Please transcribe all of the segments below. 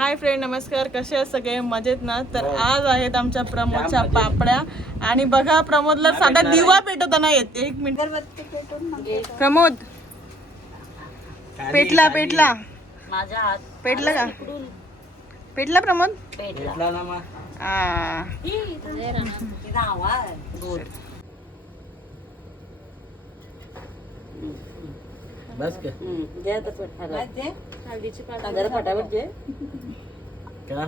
Hi friend नमस्कार. कसे आहेत सगळे? मजेत ना? तर आज आहेत आमच्या प्रमोदच्या पापड्या. आणि बघा प्रमोदला साधा दिवा पेटवताना येत. एक मिनिट. प्रमोद. पेटला पेटला. माझा हात पेटला का? पेटला प्रमोद? पेटला. ना बस का. दे आता पेठाला. जरा फटाफट घे. का?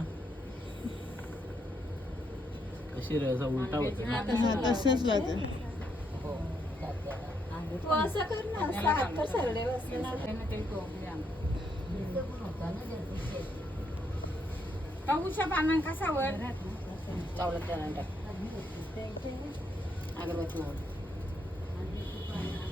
कशी रे असा उलटा होता हा, तसंच लागतं. चावलं त्याला टाक. अगरबत्ती ओढ. हिला नव्हती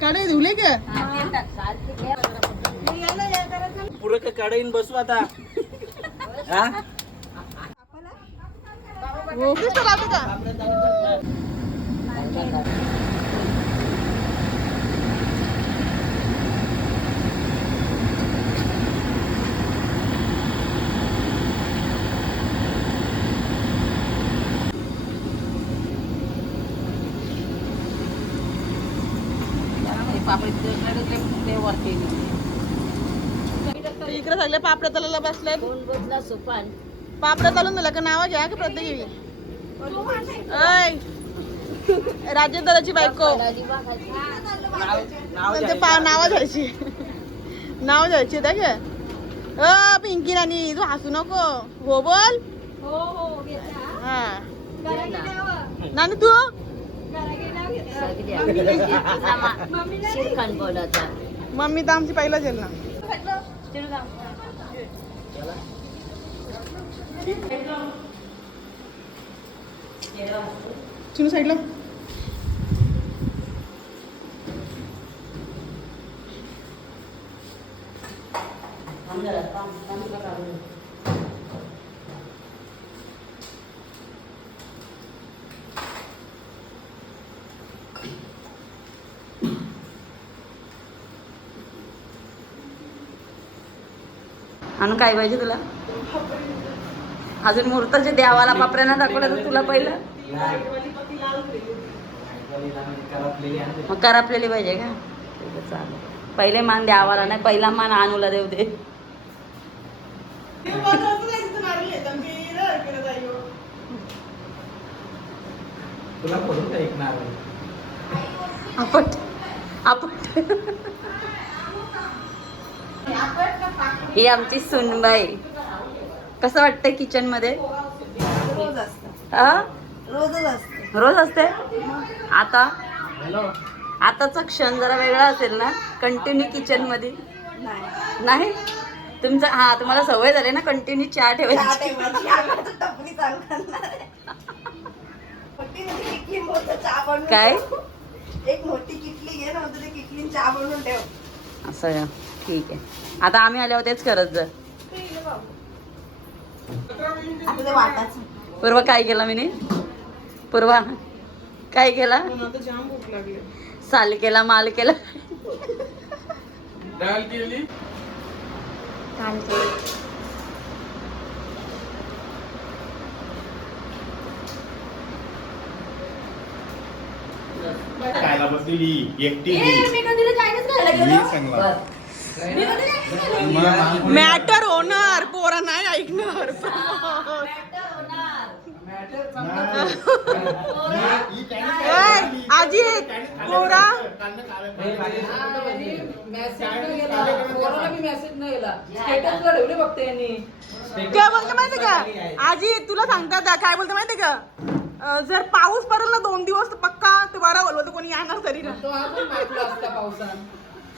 कढई. धुले का? पुरं का काढीन बसू आता. हा ऑफिस तर राहतो का पापडी तिकडे ते- ते वरती सगळे पापड्या तलाला बसला सुपान? पापड्या चालून दिला का? नाव घ्या का प्रत्येकी. ऐ राज्यदाराची बायको. नंतर पा नाव घ्यायची. नाव घ्यायची त्या घे अ पिंकी राणी तू हसू नको. हो बोल. हा नानी तू? शिरखंड बोलायचा मम्मी तर आमची पहिलाच येईल ना. చూడు సైడ్లో. అందరూ आणि काय पाहिजे तुला? अजून मुहूर्ताच्या देवाला पापऱ्यांना दाखवलं तर तुला पहिलं? मग करापलेली पाहिजे का? चालेल. पहिले मान द्यावाला नाही पहिला मान आणूला देऊ दे. आपट आपट ही आमची सुनबाई. कसं वाटतंय किचनमध्ये हा? रोज असते? आता? आताचा क्षण जरा वेगळा असेल ना? कंटिन्यू किचनमध्ये नाही? तुमचं हा तुम्हाला सवय झाली ना कंटिन्यू चहा ठेवायची? काय? एक मोठी किटली घे ना किटली चहा बनवून ठेव. असं? ठीक आहे. आता आम्ही आल्यावर तेच करत जा. पूर्वा काय केला मी पूर्वा काय केला? साल केला माल केला. एकटी मी चांगला. मॅटर होणार पोरा नाही ऐकणार. आजी पोरा. काय बोलते माहिती का? आजी तुला सांगतात काय बोलते माहिती का? जर पाऊस पडेल ना दोन दिवस पक्का तू बरा बोलवतो कोणी येणार तरी ना. जर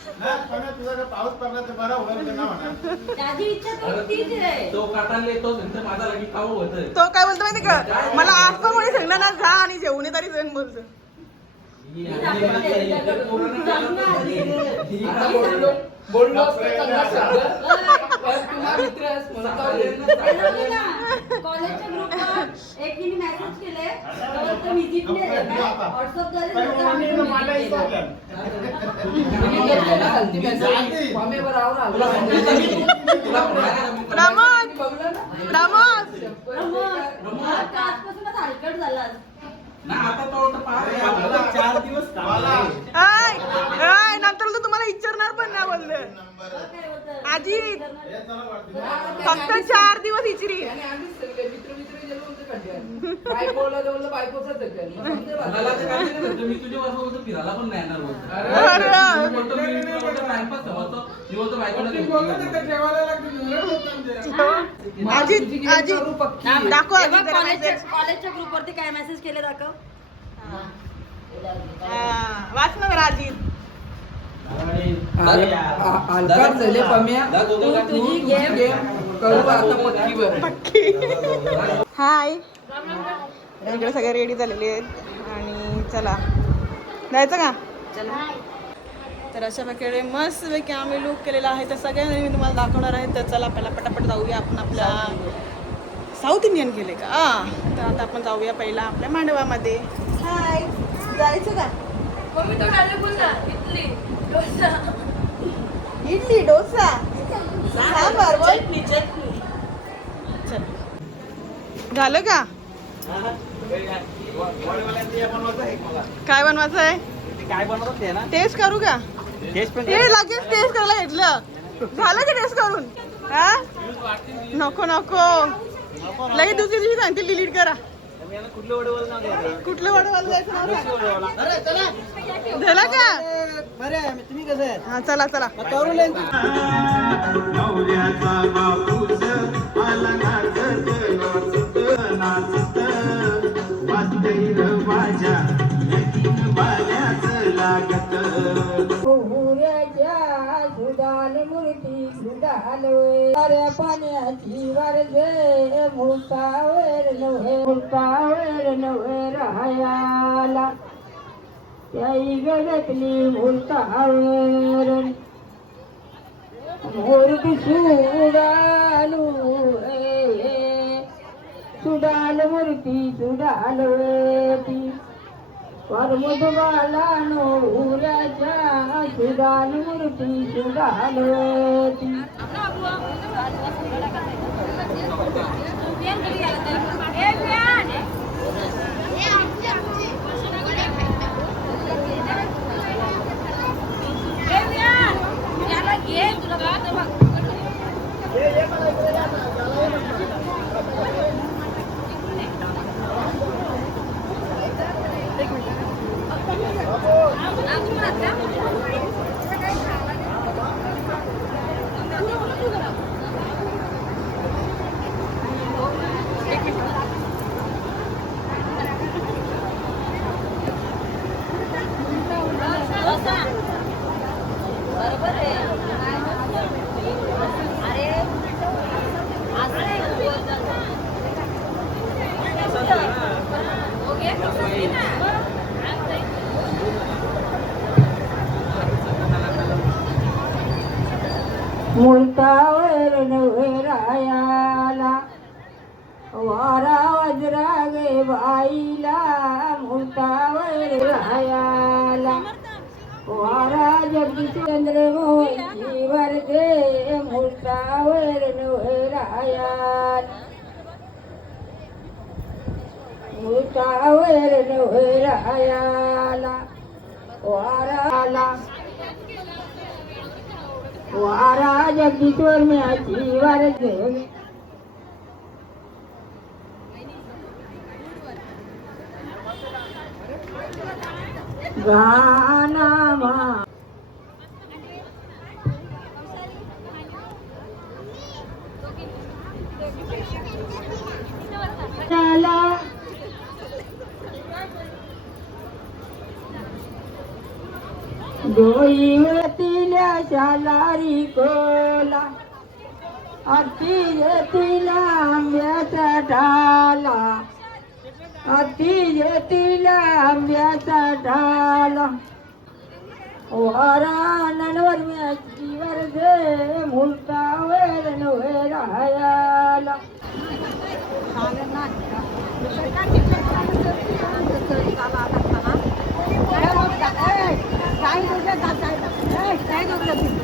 पाऊस पडला तर बरं होईल ना म्हणा त्याची इच्छा तो तीच आहे. तो काटारले तो नंतर माझा लगी काऊ होत. तो काय बोलतो माहिती का? मला आज पण कोणी सांगलं ना जा आणि जेवणे तरी जेवण बोलतो. बोललो असतं चांगला शब्द. पण तुला मित्र आहेस म्हणून जाऊ दे. कॉलेजच्या ग्रुपवर एकीने मेसेज केले तर विजिट व्हॉट्सअपद्वारे मी घेतलं ना हल्दी message. मम्मीवर आवर. आलो. प्रमोद बघलं ना? प्रमोद आजपासूनच हलकट झाला ना आता तो आता आहे, आपल्याला चार दिवस आहे. आय आय नंतर तो विचारणार पण नाही बोललं आजी फक्त चार दिवस इचरी. आजी आजी. दाखव कॉलेजच्या ग्रुपवरती काय मेसेज केले दाखव वाच ना हा- हलकाच झाले पम्या. जा, दोघं जा. तू तुझी गेम करू आता पक्कीवर हाय. इकडे सगळे रेडी झालेले आहेत. आणि चला. जायचं का? तर अशा प्रकारे मस्त पैकी आम्ही लुक केलेला आहे. तर सगळ्यांनी मी तुम्हाला दाखवणार आहे. तर चला पहिला पटापट जाऊया आपण आपल्या साऊथ इंडियन केले का? आ, तर आता आपण जाऊया पहिला आपल्या मांडवामध्ये. हाय जायचं का? इडली डोसा. सांबार बोल. चल. झालं का? हे. काय बनवायचं आहे? ते काय बनवतात ते ना? टेस्ट करू का? हे लगेच टेस्ट करायला घेतलं. झालं का टेस्ट करून? हा? नको नको. लगेच दुसऱ्या दिवशी सांगतील डिलीट करा. कुठलं वडीवाला? कुठलं वडवाला जायचं. झालं का? तुम्ही कसं आहे हा चला चला. नवऱ्याचा सुदाल पाण्याची वरजे मुक्तावर नव्हे मुक्तावर नव्हे राहायला. त्याई गडकली मुक्तावर मूर्ती सुडालू सुडाल मूर्ती सुडालवती परमधुबाला नवऱ्याच्या सुडाल मूर्ती सुदालवती मुलतावर बारा वजरा गे बाईला मुलतावर रायाला वारा जगदीशचंद्र मोहनची गे मुलतावर नोहरायाल रायाला मुलतावर वाराला वारा जगदीश्वर म्याची गे गानामा चला डोईवतील्या शालारी कोला अति येतीला आंब्याचा ढाला अति येतीला आंब्याचा ढाला. वारा ननवर म्याची वर्धे मुलता वेर नव्हे राहायला. पिठांबवाला